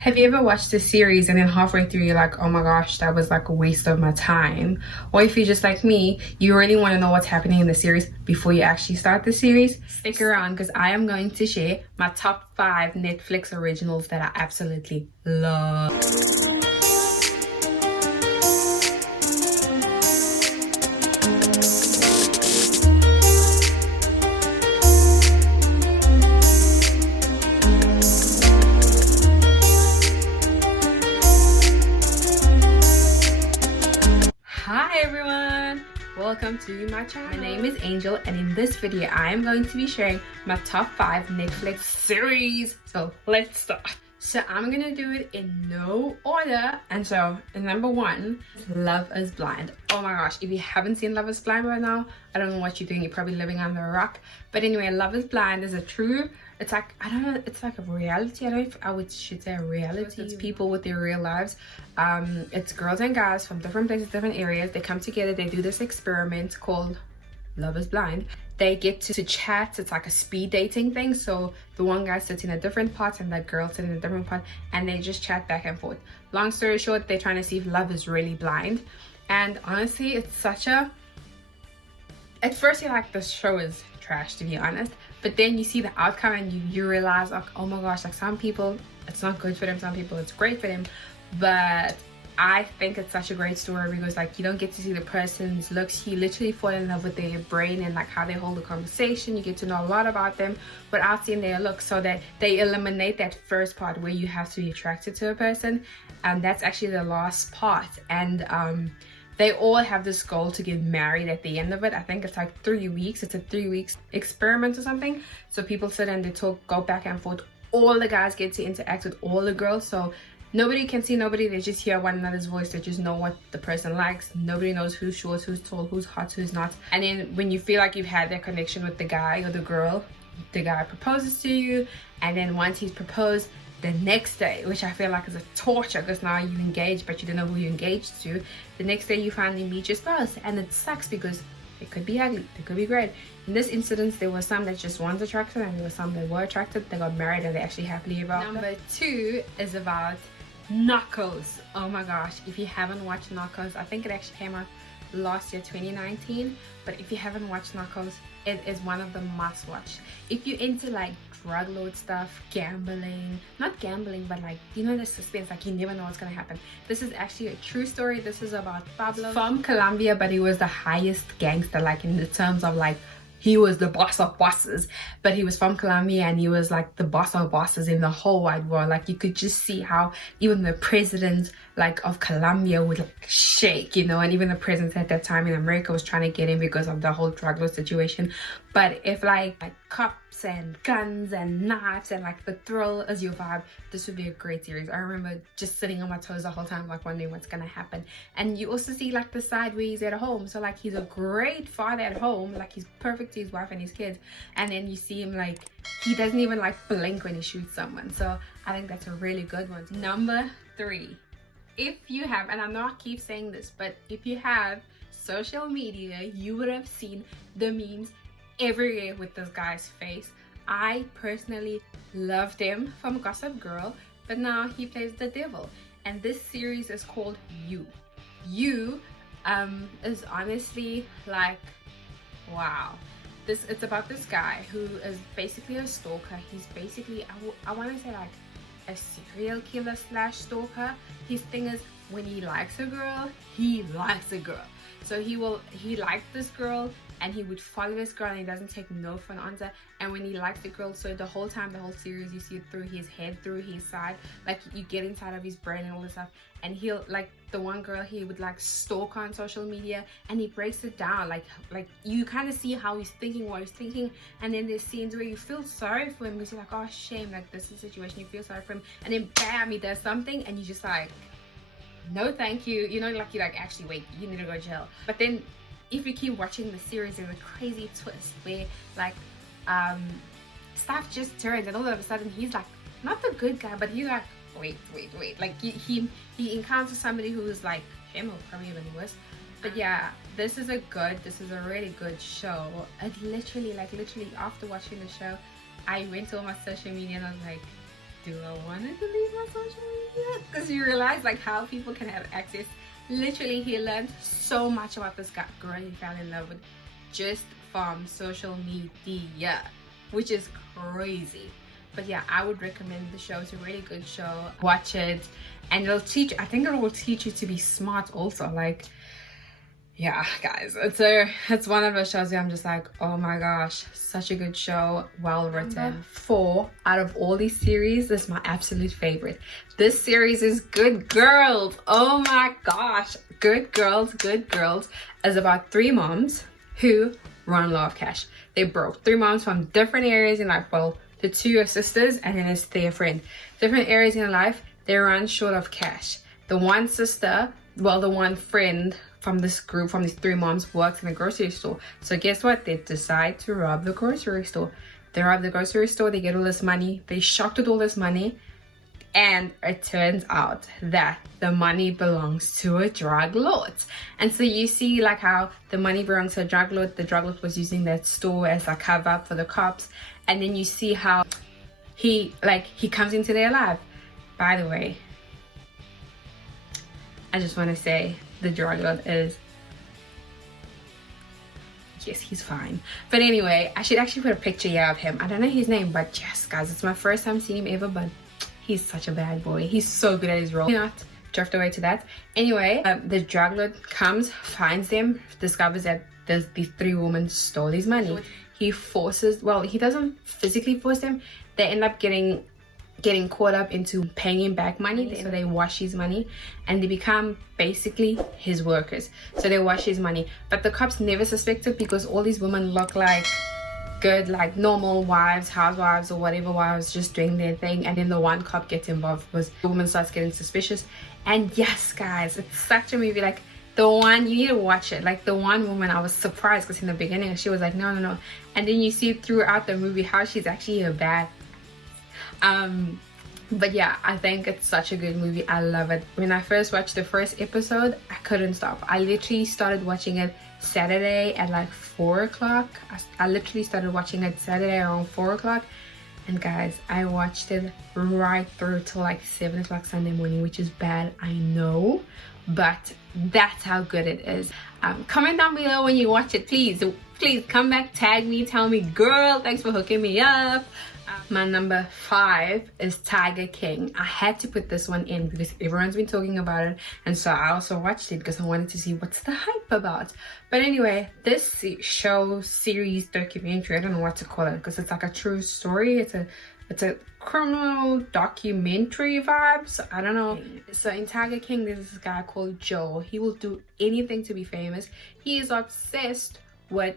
Have you ever watched a series and then halfway through you're like, oh my gosh, that was like a waste of my time? Or if you're just like me, you really want to know what's happening in the series before you actually start the series? Stick around because I am going to share my top 5 Netflix originals that I absolutely love. Hi everyone, welcome to my channel. My name is Angel and in this video I am going to be sharing my top 5 Netflix series. So let's start. So I'm gonna do it in no order, and so number 1 is Love is Blind. Oh my gosh, if you haven't seen Love is Blind by now, I don't know what you're doing. You're probably living under a rock. But anyway, Love is Blind is it's like, I don't know, it's like a reality. I don't know if I should say a reality. It's people with their real lives. It's girls and guys from different places, different areas. They come together, they do this experiment called Love is Blind. They get to chat. It's like a speed dating thing. So the one guy sits in a different part and that girl sits in a different part, and they just chat back and forth. Long story short, they're trying to see if love is really blind. And honestly, it's such a, at first you're like, this show is trash, to be honest, but then you see the outcome and you realize, like, oh my gosh, like some people it's not good for them, some people it's great for them. But I think it's such a great story because like you don't get to see the person's looks. You literally fall in love with their brain and like how they hold a conversation. You get to know a lot about them without seeing their looks, so that they eliminate that first part where you have to be attracted to a person, and that's actually the last part. And they all have this goal to get married at the end of it. I think it's like 3 weeks. It's a 3 weeks experiment or something. So people sit and they talk, go back and forth. All the guys get to interact with all the girls, so nobody can see nobody. They just hear one another's voice. They just know what the person likes. Nobody knows who's short, who's tall, who's hot, who's not. And then when you feel like you've had that connection with the guy or the girl, the guy proposes to you. And then once he's proposed, the next day, which I feel like is a torture because now you engaged but you don't know who you're engaged to, the next day you finally meet your spouse, and it sucks because it could be ugly, it could be great. In this incident, there were some that just weren't attracted and there were some that were attracted. They got married and they actually happily ever after. Number 2 is about Narcos. Oh my gosh, if you haven't watched Narcos, I think it actually came out last year, 2019, but if you haven't watched Narcos, it is one of the must watch. If you're into like drug lord stuff, gambling, not gambling, but like, you know, the suspense, like you never know what's gonna happen. This is actually a true story. This is about Pablo from Colombia, but he was the highest gangster, like in the terms of like, he was the boss of bosses, but he was from Colombia and he was like the boss of bosses in the whole wide world. Like you could just see how even the president like of Colombia would like shake, you know, and even the president at that time in America was trying to get him because of the whole drug lord situation. But if like cops and guns and knives and like the thrill is your vibe, this would be a great series. I remember just sitting on my toes the whole time, like wondering what's gonna happen. And you also see like the side where he's at home, so like he's a great father at home, like he's perfect to his wife and his kids, and then you see him like he doesn't even like blink when he shoots someone. So I think that's a really good one. Number 3, if you have, and I know I keep saying this, but if you have social media, you would have seen the memes everywhere with this guy's face. I personally loved him from Gossip Girl, but now he plays the devil, and this series is called You. You is honestly like, wow. It's about this guy who is basically a stalker. He's basically, I want to say like a serial killer slash stalker. His thing is, when he likes a girl, he likes a girl. So he liked this girl and he would follow this girl and he doesn't take no for an answer. And when he likes the girl, so the whole time, the whole series, you see it through his head, through his side, like you get inside of his brain and all this stuff. And he'll like the one girl he would like stalk on social media, and he breaks it down like you kind of see how he's thinking, what he's thinking. And then there's scenes where you feel sorry for him because you're like, oh shame, like this is a situation, you feel sorry for him, and then bam, he does something and you just like, no thank you, you know, like you like, actually wait, you need to go to jail. But then if you keep watching the series, there's a crazy twist where like stuff just turns and all of a sudden he's like not the good guy, but he's like, wait, like he encounters somebody who's like him or probably even worse. But yeah, this is a really good show. It literally after watching the show, I went to all my social media and I was like, do I want to delete my social media? Because you realize like how people can have access. Literally, he learned so much about this girl he fell in love with just from social media, which is crazy. But yeah, I would recommend the show. It's a really good show. Watch it, and it'll teach, I think it will teach you to be smart also. Like, yeah, guys, it's one of those shows where I'm just like, oh my gosh, such a good show, well written. Number 4 out of all these series, this is my absolute favorite. This series is Good Girls. Oh my gosh, Good Girls is about 3 moms who run low of cash. They broke. 3 moms from different areas in life. Well, the 2 are sisters, and then it's their friend. Different areas in life, they run short of cash. The one sister, well, the one friend from this group, from these 3 moms, works in a grocery store. So guess what? They decide to rob the grocery store. They rob the grocery store, they get all this money, they shocked with all this money, and it turns out that the money belongs to a drug lord. And so you see like how the money belongs to a drug lord. The drug lord was using that store as a cover up for the cops. And then you see how he comes into their life. By the way, I just want to say the drug lord is, yes, he's fine. But anyway, I should actually put a picture here of him. I don't know his name, but yes, guys, it's my first time seeing him ever, but he's such a bad boy. He's so good at his role. Not drift away to that. Anyway, the drug lord comes, finds them, discovers that these 3 women stole his money. He forces, well, he doesn't physically force them. They end up getting caught up into paying him back money. So they wash his money and they become basically his workers. So they wash his money, but the cops never suspect it because all these women look like good, like normal wives, housewives, or whatever wives, just doing their thing. And then the one cop gets involved because the woman starts getting suspicious. And yes, guys, it's such a movie. Like, the one, you need to watch it. Like, the one woman, I was surprised because in the beginning she was like, no, and then you see throughout the movie how she's actually a bad. But yeah, I think it's such a good movie. I love it. When I first watched the first episode, I couldn't stop. I literally started watching it Saturday at like 4 o'clock. I literally started watching it Saturday around 4 o'clock. And guys, I watched it right through till like 7 o'clock Sunday morning, which is bad, I know, but that's how good it is. Comment down below when you watch it, please come back, tag me, tell me, girl, thanks for hooking me up. My number 5 is Tiger King. I had to put this one in because everyone's been talking about it, and so I also watched it because I wanted to see what's the hype about. But anyway, this show, series, documentary, I don't know what to call it because it's like a true story. It's a criminal documentary vibe, so I don't know. So in Tiger King, there's this guy called Joe. He will do anything to be famous. He is obsessed with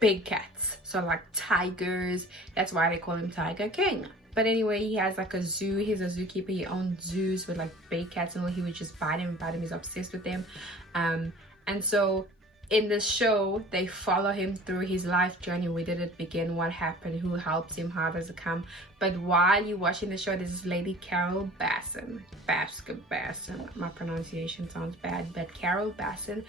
big cats, so like tigers. That's why they call him Tiger King. But anyway, he has like a zoo. He's a zookeeper. He owns zoos with like big cats, and he would just bite him. He's obsessed with them. And so in this show, they follow him through his life journey. Where did it begin? What happened? Who helps him? How does it come? But while you're watching the show, there's this lady, Carol Baskin. My pronunciation sounds bad, but Carol Baskin,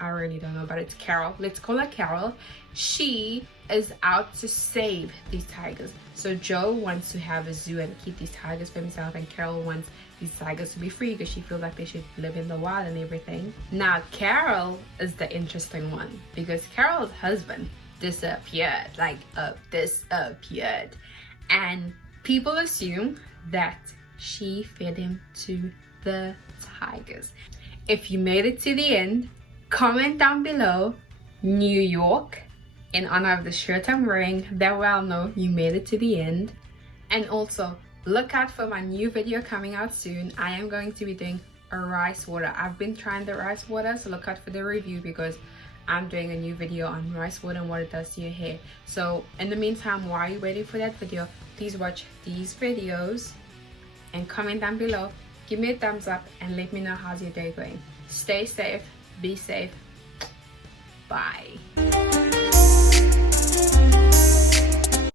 I really don't know, but it's Carol. Let's call her Carol. She is out to save these tigers. So Joe wants to have a zoo and keep these tigers for himself, and Carol wants these tigers to be free because she feels like they should live in the wild and everything. Now Carol is the interesting one because Carol's husband disappeared, and people assume that she fed him to the tigers. If you made it to the end, comment down below New York in honor of the shirt I'm wearing. That way I'll know you made it to the end. And also look out for my new video coming out soon. I am going to be doing a rice water. I've been trying the rice water, so look out for the review because I'm doing a new video on rice water and what it does to your hair. So in the meantime, while you're waiting for that video, please watch these videos and comment down below. Give me a thumbs up and let me know how's your day going. Stay safe, be safe. Bye.